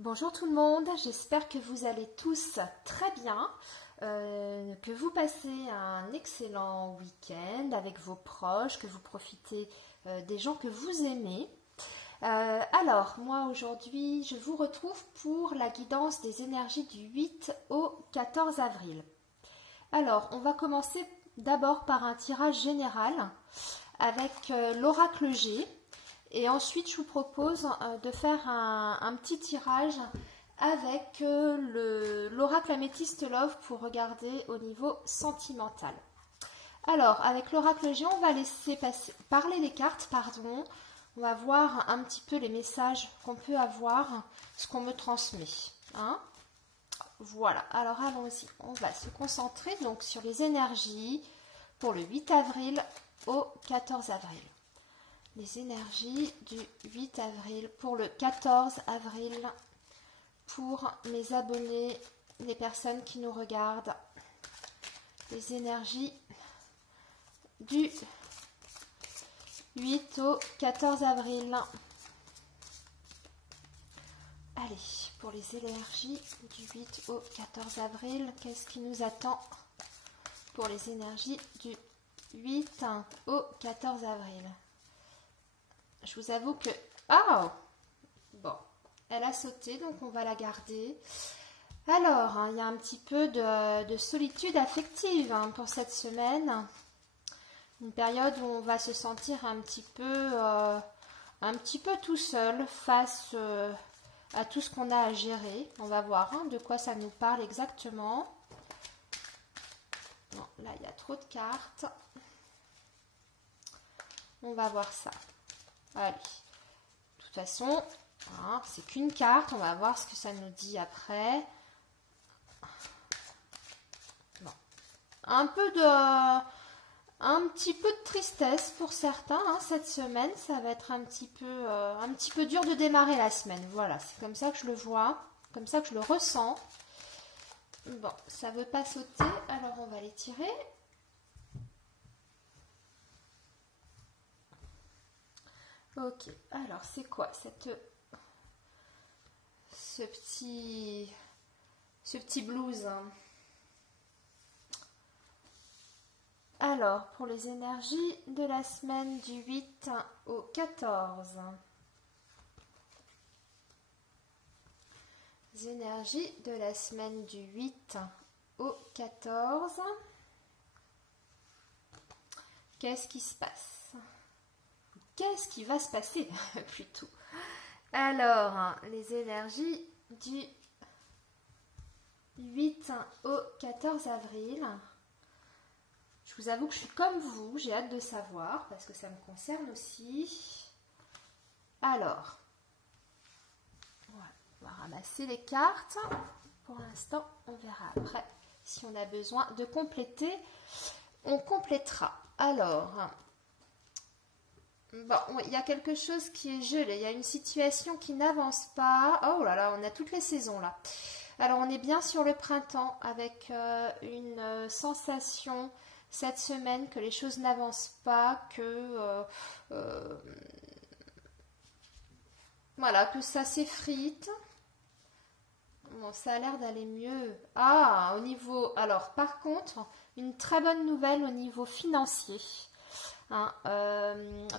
Bonjour tout le monde, j'espère que vous allez tous très bien, que vous passez un excellent week-end avec vos proches, que vous profitez des gens que vous aimez. Alors, moi aujourd'hui, je vous retrouve pour la guidance des énergies du 8 au 14 avril. Alors, on va commencer d'abord par un tirage général avec l'oracle G. Et ensuite, je vous propose de faire un petit tirage avec l'oracle Améthyste Love pour regarder au niveau sentimental. Alors, avec l'oracle G, on va laisser parler les cartes, pardon. On va voir un petit peu les messages qu'on peut avoir, ce qu'on me transmet. Hein? Voilà, alors allons-y. On va se concentrer donc sur les énergies pour le 8 avril au 14 avril. Les énergies du 8 avril pour le 14 avril pour mes abonnés, les personnes qui nous regardent. Les énergies du 8 au 14 avril. Allez, pour les énergies du 8 au 14 avril, qu'est-ce qui nous attend pour les énergies du 8 au 14 avril? Je vous avoue que... Ah! Bon, elle a sauté, donc on va la garder. Alors, il y a un petit peu de solitude affective pour cette semaine. Une période où on va se sentir un petit peu tout seul face à tout ce qu'on a à gérer. On va voir de quoi ça nous parle exactement. Non, là, il y a trop de cartes. On va voir ça. Allez, de toute façon, c'est qu'une carte, on va voir ce que ça nous dit après. Bon. Un petit peu de tristesse pour certains, cette semaine, ça va être un petit peu dur de démarrer la semaine. Voilà, c'est comme ça que je le vois, comme ça que je le ressens. Bon, ça ne veut pas sauter, alors on va les tirer. Ok, alors c'est quoi ce petit blues? Alors, pour les énergies de la semaine du 8 au 14. Les énergies de la semaine du 8 au 14. Qu'est-ce qui se passe? Qu'est-ce qui va se passer plutôt? Alors, les énergies du 8 au 14 avril. Je vous avoue que je suis comme vous, j'ai hâte de savoir parce que ça me concerne aussi. Alors, on va ramasser les cartes. Pour l'instant, on verra après si on a besoin de compléter. On complétera. Alors... Bon, il y a quelque chose qui est gelé, il y a une situation qui n'avance pas. Oh là là, on a toutes les saisons là. Alors, on est bien sur le printemps avec une sensation cette semaine que les choses n'avancent pas, voilà, que ça s'effrite. Bon, ça a l'air d'aller mieux. Ah, au niveau... Alors, par contre, une très bonne nouvelle au niveau financier.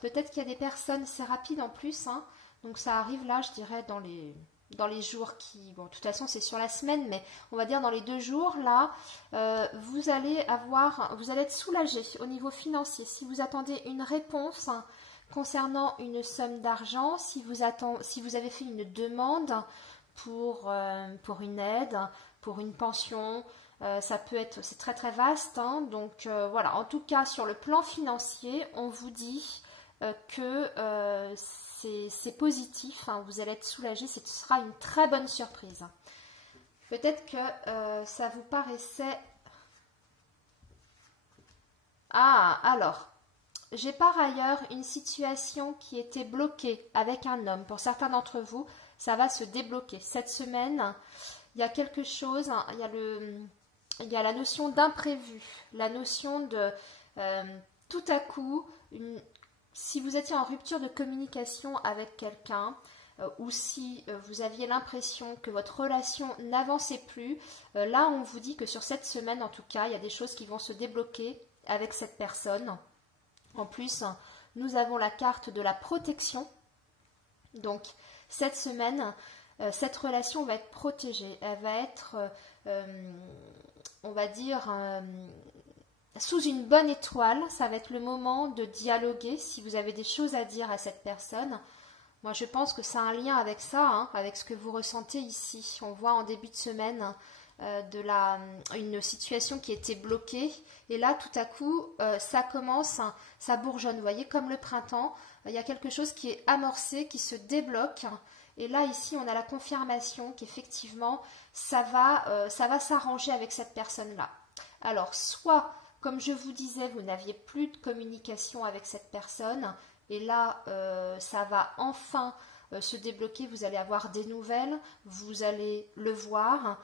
Peut-être qu'il y a des personnes, c'est rapide en plus, donc ça arrive là, je dirais, dans les jours qui... Bon, de toute façon, c'est sur la semaine, mais on va dire dans les 2 jours, là, vous allez être soulagé au niveau financier. Si vous attendez une réponse concernant une somme d'argent, si vous avez fait une demande pour une aide, pour une pension... ça peut être, c'est très très vaste, donc voilà, en tout cas sur le plan financier, on vous dit que c'est positif, vous allez être soulagé, ce sera une très bonne surprise. Peut-être que ça vous paraissait... Ah, alors, j'ai par ailleurs une situation qui était bloquée avec un homme. Pour certains d'entre vous, ça va se débloquer. Cette semaine, il y a quelque chose, il y a la notion d'imprévu, la notion de tout à coup, si vous étiez en rupture de communication avec quelqu'un, ou si vous aviez l'impression que votre relation n'avançait plus, là on vous dit que sur cette semaine en tout cas, il y a des choses qui vont se débloquer avec cette personne. En plus, nous avons la carte de la protection. Donc cette semaine, cette relation va être protégée. Elle va être, on va dire, sous une bonne étoile. Ça va être le moment de dialoguer si vous avez des choses à dire à cette personne. Moi, je pense que ça a un lien avec ça, hein, avec ce que vous ressentez ici. On voit en début de semaine une situation qui était bloquée. Et là, tout à coup, ça commence, hein, ça bourgeonne. Vous voyez, comme le printemps, il y a quelque chose qui est amorcé, qui se débloque. Et là, ici, on a la confirmation qu'effectivement, ça va s'arranger avec cette personne-là. Alors, soit, comme je vous disais, vous n'aviez plus de communication avec cette personne. Et là, ça va enfin se débloquer, vous allez avoir des nouvelles, vous allez le voir.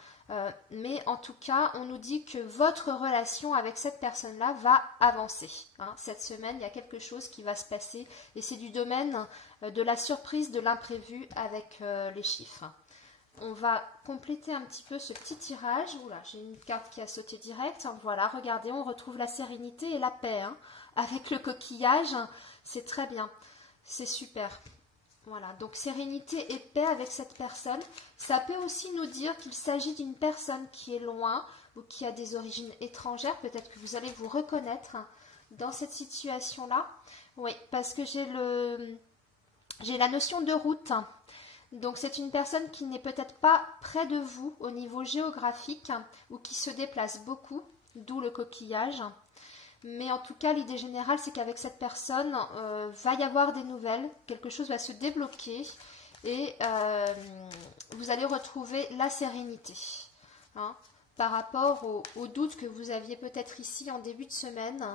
Mais en tout cas, on nous dit que votre relation avec cette personne-là va avancer. Hein. Cette semaine, il y a quelque chose qui va se passer et c'est du domaine de la surprise, de l'imprévu avec les chiffres. On va compléter un petit peu ce petit tirage. Oula, j'ai une carte qui a sauté direct. Voilà, regardez, on retrouve la sérénité et la paix. Hein. Avec le coquillage, c'est très bien. C'est super. Voilà, donc sérénité et paix avec cette personne. Ça peut aussi nous dire qu'il s'agit d'une personne qui est loin ou qui a des origines étrangères. Peut-être que vous allez vous reconnaître dans cette situation-là. Oui, parce que j'ai la notion de route. Donc c'est une personne qui n'est peut-être pas près de vous au niveau géographique ou qui se déplace beaucoup, d'où le coquillage. Mais en tout cas, l'idée générale, c'est qu'avec cette personne, va y avoir des nouvelles, quelque chose va se débloquer et vous allez retrouver la sérénité. Hein, par rapport aux doutes que vous aviez peut-être ici en début de semaine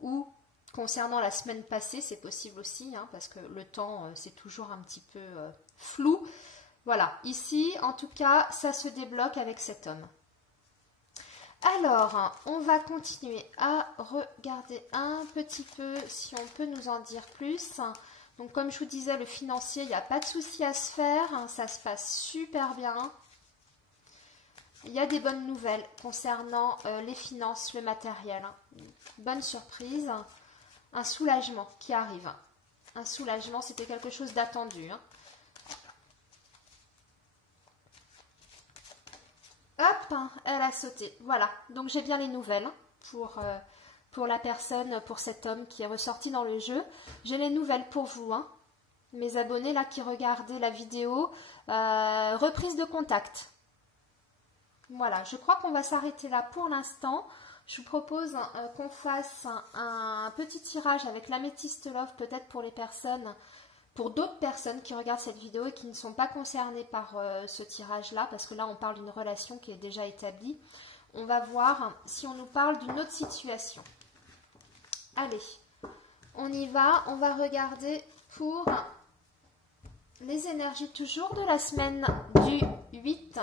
ou concernant la semaine passée, c'est possible aussi, hein, parce que le temps, c'est toujours un petit peu flou. Voilà, ici, en tout cas, ça se débloque avec cet homme. Alors, on va continuer à regarder un petit peu si on peut nous en dire plus. Donc, comme je vous disais, le financier, il n'y a pas de souci à se faire. Ça se passe super bien. Il y a des bonnes nouvelles concernant les finances, le matériel. Bonne surprise. Un soulagement qui arrive. Un soulagement, c'était quelque chose d'attendu. Hop, elle a sauté. Voilà, donc j'ai bien les nouvelles pour la personne, pour cet homme qui est ressorti dans le jeu. J'ai les nouvelles pour vous, hein, mes abonnés là qui regardaient la vidéo. Reprise de contact. Voilà, je crois qu'on va s'arrêter là pour l'instant. Je vous propose qu'on fasse un petit tirage avec l'améthyste love, peut-être pour les personnes, pour d'autres personnes qui regardent cette vidéo et qui ne sont pas concernées par ce tirage-là, parce que là, on parle d'une relation qui est déjà établie. On va voir si on nous parle d'une autre situation. Allez, on y va. On va regarder pour les énergies toujours de la semaine du 8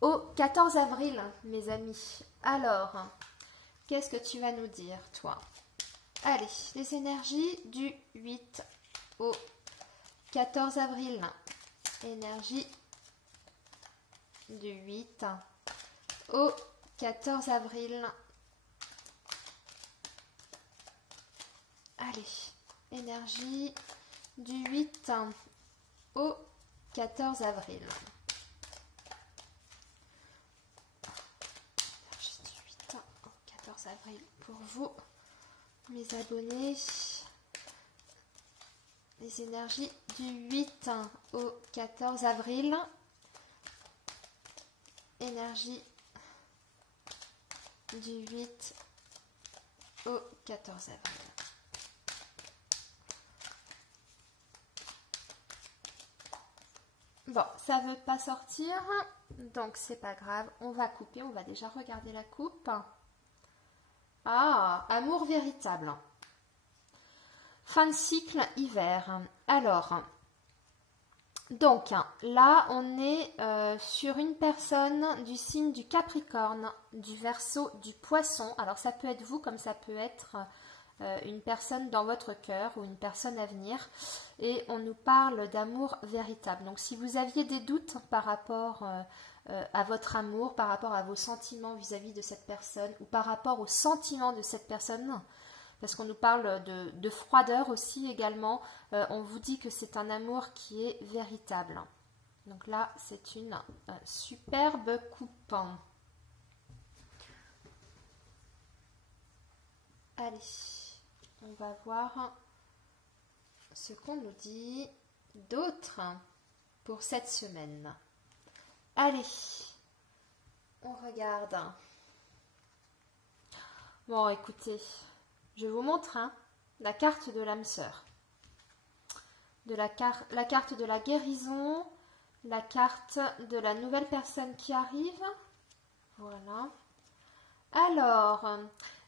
au 14 avril, mes amis. Alors, qu'est-ce que tu vas nous dire, toi? Allez, les énergies du 8 au 14 avril. Énergie du 8 au 14 avril. Allez, énergie du 8 au 14 avril. Énergie du 8 au 14 avril pour vous, mes abonnés. Les énergies du 8 au 14 avril. Énergie du 8 au 14 avril. Bon, ça ne veut pas sortir, donc c'est pas grave. On va couper, on va déjà regarder la coupe. Ah, amour véritable. Fin de cycle hiver. Alors, donc là, on est sur une personne du signe du Capricorne, du Verseau, du Poisson. Alors, ça peut être vous comme ça peut être une personne dans votre cœur ou une personne à venir. Et on nous parle d'amour véritable. Donc si vous aviez des doutes par rapport à votre amour, par rapport à vos sentiments vis-à-vis de cette personne ou par rapport aux sentiments de cette personne, parce qu'on nous parle de froideur aussi également, on vous dit que c'est un amour qui est véritable. Donc là, c'est une superbe coupe. Allez, on va voir ce qu'on nous dit d'autre pour cette semaine. Allez, on regarde. Bon, écoutez, je vous montre la carte de l'âme sœur. La carte de la guérison, la carte de la nouvelle personne qui arrive. Voilà. Alors,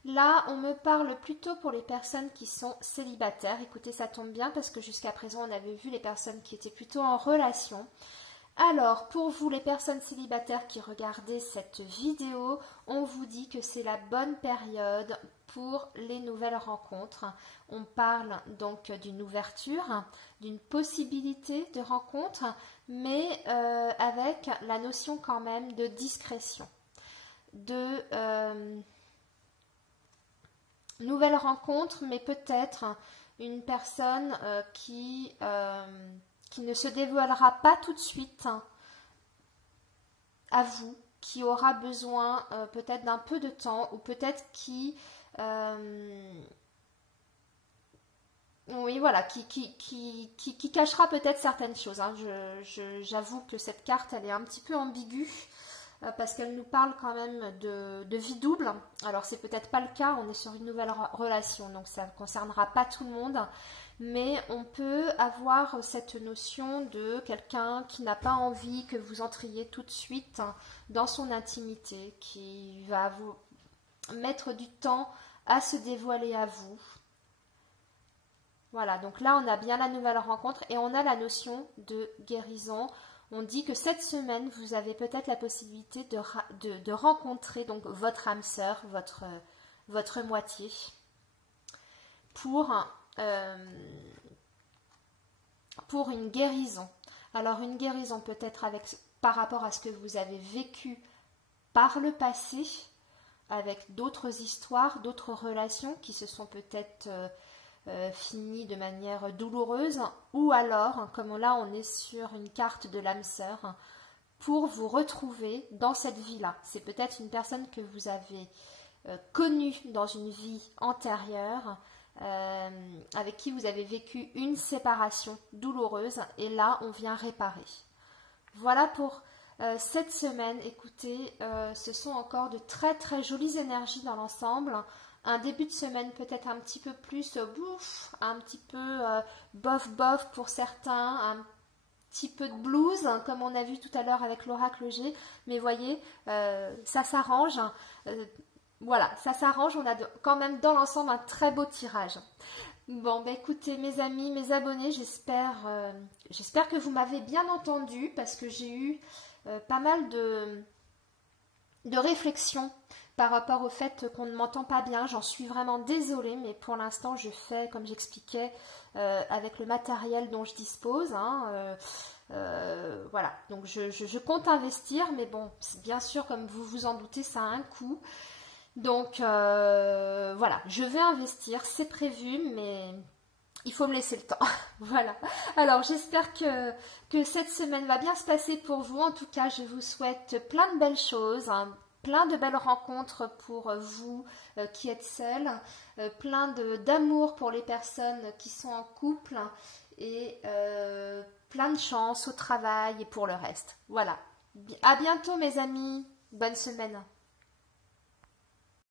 là, on me parle plutôt pour les personnes qui sont célibataires. Écoutez, ça tombe bien parce que jusqu'à présent, on avait vu les personnes qui étaient plutôt en relation. Alors, pour vous, les personnes célibataires qui regardez cette vidéo, on vous dit que c'est la bonne période pour les nouvelles rencontres. On parle donc d'une ouverture, d'une possibilité de rencontre, mais avec la notion quand même de discrétion, de nouvelles rencontres, mais peut-être une personne qui ne se dévoilera pas tout de suite à vous, qui aura besoin peut-être d'un peu de temps, ou peut-être qui oui, voilà, qui cachera peut-être certaines choses. J'avoue que cette carte, elle est un petit peu ambiguë, parce qu'elle nous parle quand même de vie double. Alors, c'est peut-être pas le cas, on est sur une nouvelle relation, donc ça ne concernera pas tout le monde. Mais on peut avoir cette notion de quelqu'un qui n'a pas envie que vous entriez tout de suite dans son intimité, qui va vous mettre du temps à se dévoiler à vous. Voilà, donc là on a bien la nouvelle rencontre et on a la notion de guérison. On dit que cette semaine, vous avez peut-être la possibilité de rencontrer donc votre âme sœur, votre moitié, pour une guérison. Alors une guérison peut-être par rapport à ce que vous avez vécu par le passé, avec d'autres histoires, d'autres relations qui se sont peut-être finies de manière douloureuse, ou alors, comme là on est sur une carte de l'âme sœur, pour vous retrouver dans cette vie-là. C'est peut-être une personne que vous avez connue dans une vie antérieure, avec qui vous avez vécu une séparation douloureuse, et là on vient réparer. Voilà pour cette semaine. Écoutez, ce sont encore de très très jolies énergies dans l'ensemble. Un début de semaine peut-être un petit peu plus un petit peu bof bof pour certains, un petit peu de blues, comme on a vu tout à l'heure avec l'oracle G, mais voyez, ça s'arrange. Voilà, ça s'arrange, on a quand même dans l'ensemble un très beau tirage. Bon, bah écoutez mes amis, mes abonnés, j'espère que vous m'avez bien entendu, parce que j'ai eu pas mal de réflexions par rapport au fait qu'on ne m'entend pas bien. J'en suis vraiment désolée, mais pour l'instant je fais comme j'expliquais avec le matériel dont je dispose. Voilà, donc je compte investir, mais bon, bien sûr, comme vous vous en doutez, ça a un coût. Donc voilà, je vais investir, c'est prévu, mais il faut me laisser le temps. Voilà. Alors j'espère que cette semaine va bien se passer pour vous. En tout cas, je vous souhaite plein de belles choses, plein de belles rencontres pour vous qui êtes seuls, plein d'amour pour les personnes qui sont en couple, et plein de chance au travail et pour le reste. Voilà. À bientôt mes amis. Bonne semaine.